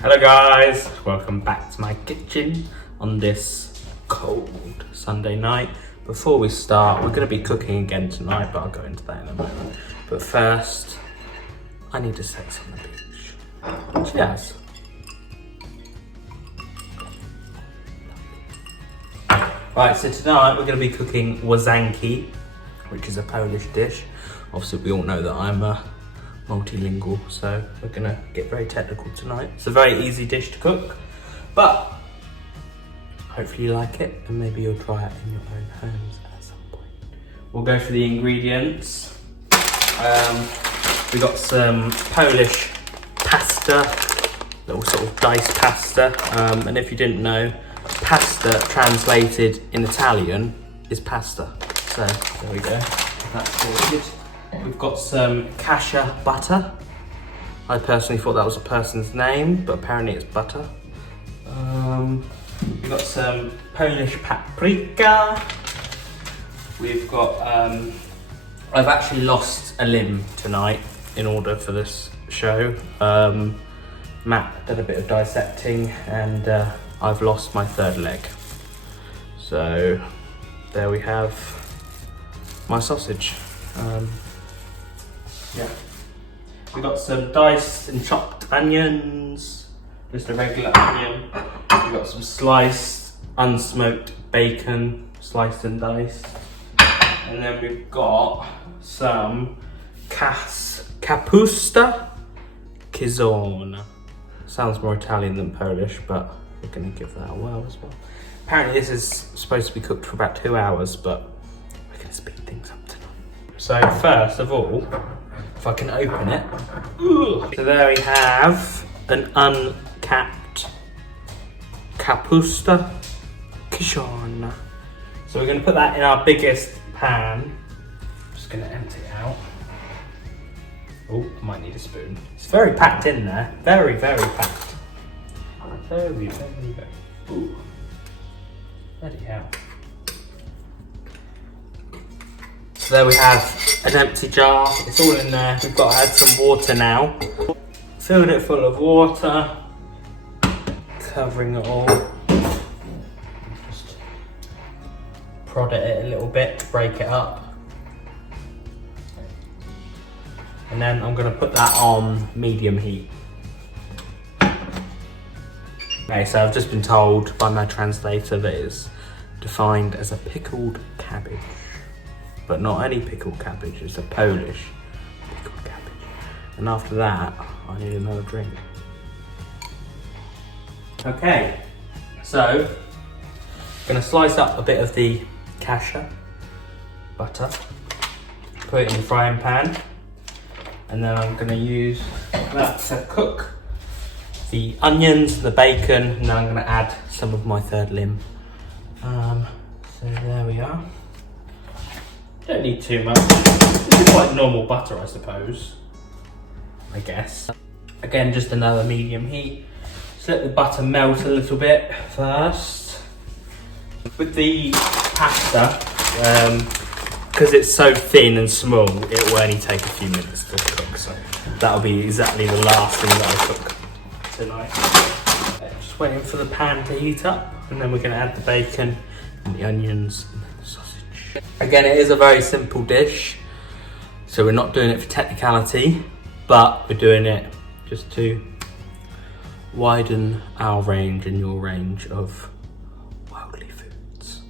Hello guys, welcome back to my kitchen on this cold Sunday night. Before we start, we're going to be cooking again tonight, but I'll go into that in a moment. But first, I need to sex on the beach. Cheers. Right, so tonight we're going to be cooking Łazanki, which is a Polish dish. Obviously we all know that I'm multilingual, so we're gonna get very technical tonight. It's a very easy dish to cook, but hopefully you like it and maybe you'll try it in your own homes at some point. We'll go for the ingredients. We got some Polish pasta, little sort of diced pasta, and if you didn't know, pasta translated in Italian is pasta. So there we go, that's sorted. We've got some kasha butter. I personally thought that was a person's name, but apparently it's butter. We've got some Polish paprika. We've got, I've actually lost a limb tonight in order for this show. Matt did a bit of dissecting and I've lost my third leg. So there we have my sausage. Yeah, we got some diced and chopped onions, just a regular onion. We got some sliced, unsmoked bacon, sliced and diced. And then we've got some kapusta kiszona. Sounds more Italian than Polish, but we're gonna give that a whirl as well. Apparently this is supposed to be cooked for about 2 hours, but we're gonna speed things up tonight. So first of all, if I can open it. So there we have an uncapped kapusta kiszona. So we're going to put that in our biggest pan. I'm just going to empty it out. Oh, I might need a spoon. It's very packed in there. Very, very packed. Very. Ooh. Bloody hell. So there we have an empty jar, it's all in there. We've got to add some water now. Filled it full of water, covering it all. Just prod at it a little bit, break it up. And then I'm going to put that on medium heat. Okay, so I've just been told by my translator that it's defined as a pickled cabbage. But not any pickled cabbage, it's a Polish pickled cabbage. And after that, I need another drink. Okay, so I'm gonna slice up a bit of the kasha butter, put it in the frying pan, and then I'm gonna use that to cook the onions, the bacon, and then I'm gonna add some of my third limb. So there we are. Don't need too much. This is like normal butter, I suppose. I guess. Again, just another medium heat. Just let the butter melt a little bit first. With the pasta, because it's so thin and small, it will only take a few minutes to cook. So that'll be exactly the last thing that I cook tonight. Just waiting for the pan to heat up, and then we're going to add the bacon and the onions. Again, it is a very simple dish, so we're not doing it for technicality, but we're doing it just to widen our range and your range of worldly foods.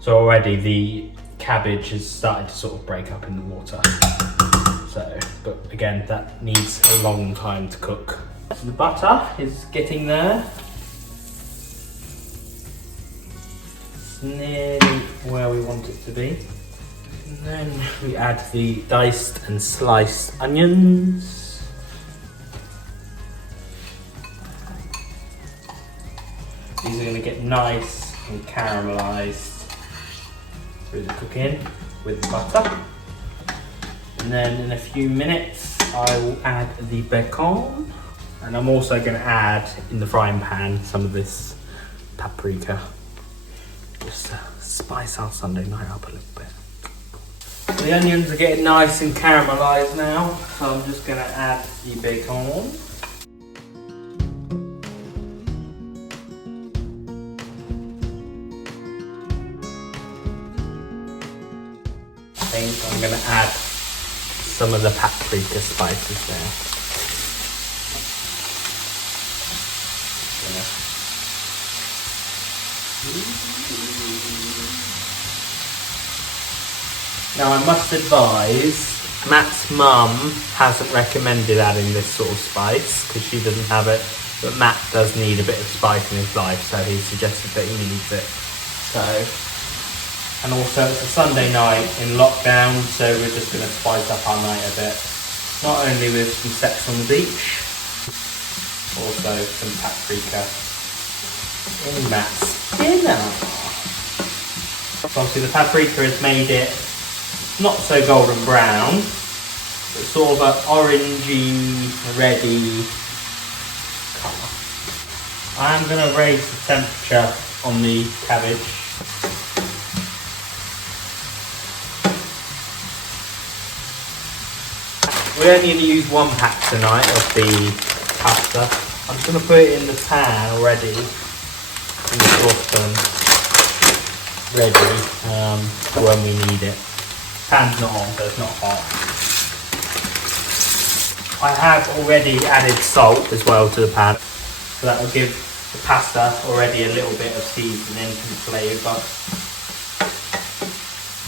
So already the cabbage is starting to sort of break up in the water. So, but again, that needs a long time to cook. So the butter is getting there. Nearly where we want it to be. And then we add the diced and sliced onions. These are going to get nice and caramelized through the cooking with the butter. And then in a few minutes I will add the bacon. And I'm also going to add in the frying pan some of this paprika. Just spice our Sunday night up a little bit. The onions are getting nice and caramelised now, so I'm just going to add the bacon. I'm going to add some of the paprika spices there. Now I must advise, Matt's mum hasn't recommended adding this sort of spice because she doesn't have it, but Matt does need a bit of spice in his life, so he suggested that he needs it. So, and also it's a Sunday night in lockdown, so we're just going to spice up our night a bit. Not only with some Sex on the Beach, also some paprika in Matt's dinner. So obviously the paprika has made it not so golden brown, but sort of an orangey, reddy colour. I am going to raise the temperature on the cabbage. We're only going to use 1 pack tonight of the pasta. I'm just going to put it in the pan already, in the saucepan, ready for when we need it. Pan's not on, so it's not hot. I have already added salt as well to the pan, so that will give the pasta already a little bit of seasoning and flavour.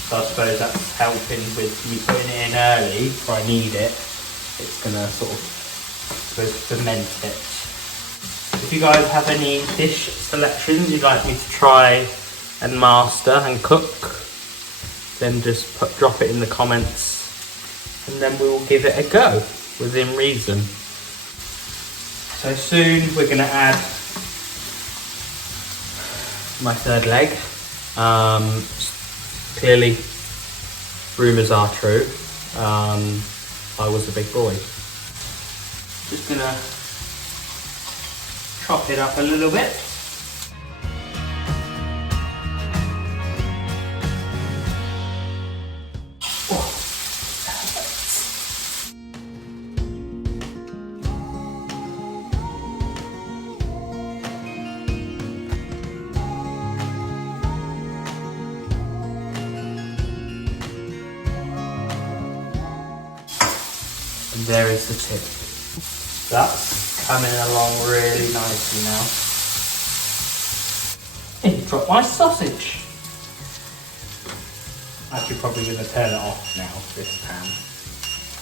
So I suppose that's helping with me putting it in early before I need it. It's going to sort of ferment it. If you guys have any dish selections you'd like me to try and master and cook, then just drop it in the comments and then we will give it a go within reason. So soon we're going to add my 3rd leg. Clearly rumours are true. I was a big boy. Just going to chop it up a little bit. And there is the tip. That's coming along really nicely now. And drop my sausage. Actually probably going to turn it off now, this pan.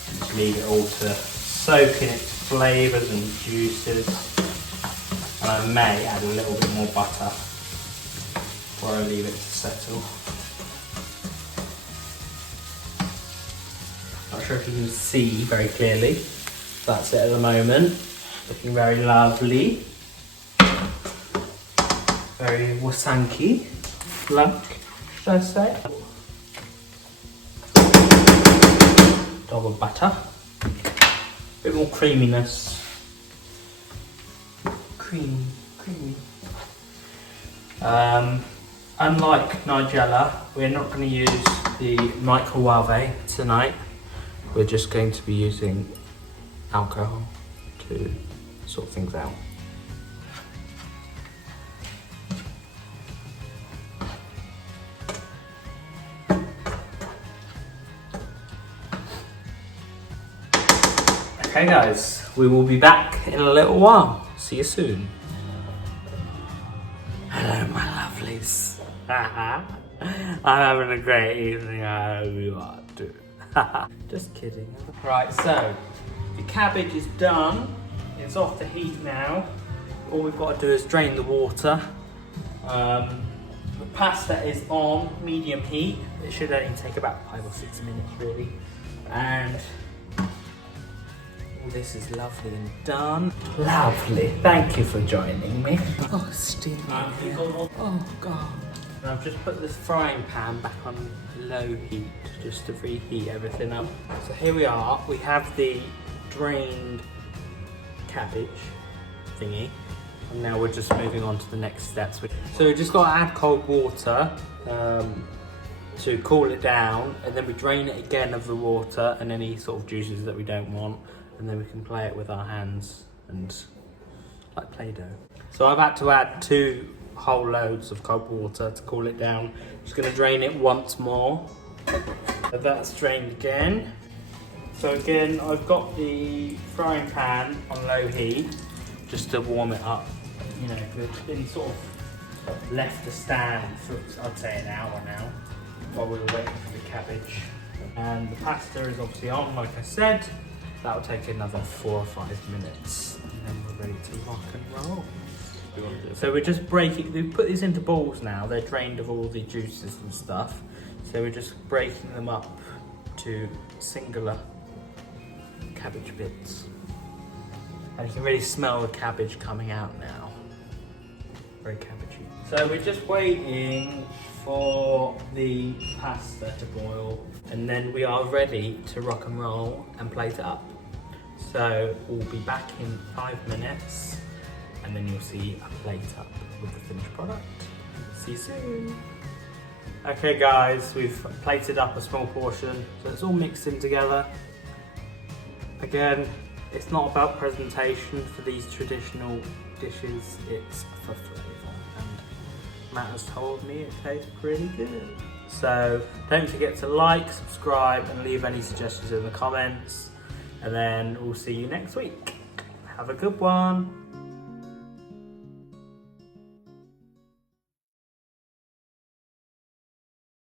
And just leave it all to soak in its flavours and juices. And I may add a little bit more butter before I leave it to settle. Not sure if you can see very clearly. That's it at the moment. Looking very lovely. Very Łazanki like, should I say. Dog of butter. Bit more creaminess. Creamy. Unlike Nigella, we're not going to use the microwave tonight. We're just going to be using alcohol to sort things out. Okay guys, we will be back in a little while. See you soon. Hello my lovelies. I'm having a great evening, I hope you are too. Just kidding. Right, so the cabbage is done. It's off the heat now. All we've got to do is drain the water. The pasta is on medium heat. It should only take about 5 or 6 minutes really. And all this is lovely and done. Lovely. Thank you for joining me. Oh, steamy. Oh God. And I've just put this frying pan back on low heat just to reheat everything up. So here we are. We have the drained cabbage thingy. And now we're just moving on to the next steps. So we just got to add cold water to cool it down, and then we drain it again of the water and any sort of juices that we don't want, and then we can play it with our hands and like Play-Doh. So I've had to add 2 whole loads of cold water to cool it down. Just going to drain it once more. So that's drained again. So again, I've got the frying pan on low heat just to warm it up. You know, it's been sort of left to stand for, I'd say, an hour now while we were waiting for the cabbage. And the pasta is obviously on, like I said. That'll take another 4 or 5 minutes, and then we're ready to rock and roll. So we're just breaking, we put these into balls now. They're drained of all the juices and stuff. So we're just breaking them up to singular cabbage bits. And you can really smell the cabbage coming out now. Very cabbagey. So we're just waiting for the pasta to boil, and then we are ready to rock and roll and plate it up. So we'll be back in 5 minutes, and then you'll see a plate up with the finished product. See you soon. Okay guys, we've plated up a small portion, so it's all mixed in together. Again, it's not about presentation for these traditional dishes, it's for flavour, and Matt has told me it tastes pretty good. So don't forget to like, subscribe, and leave any suggestions in the comments, and then we'll see you next week. Have a good one.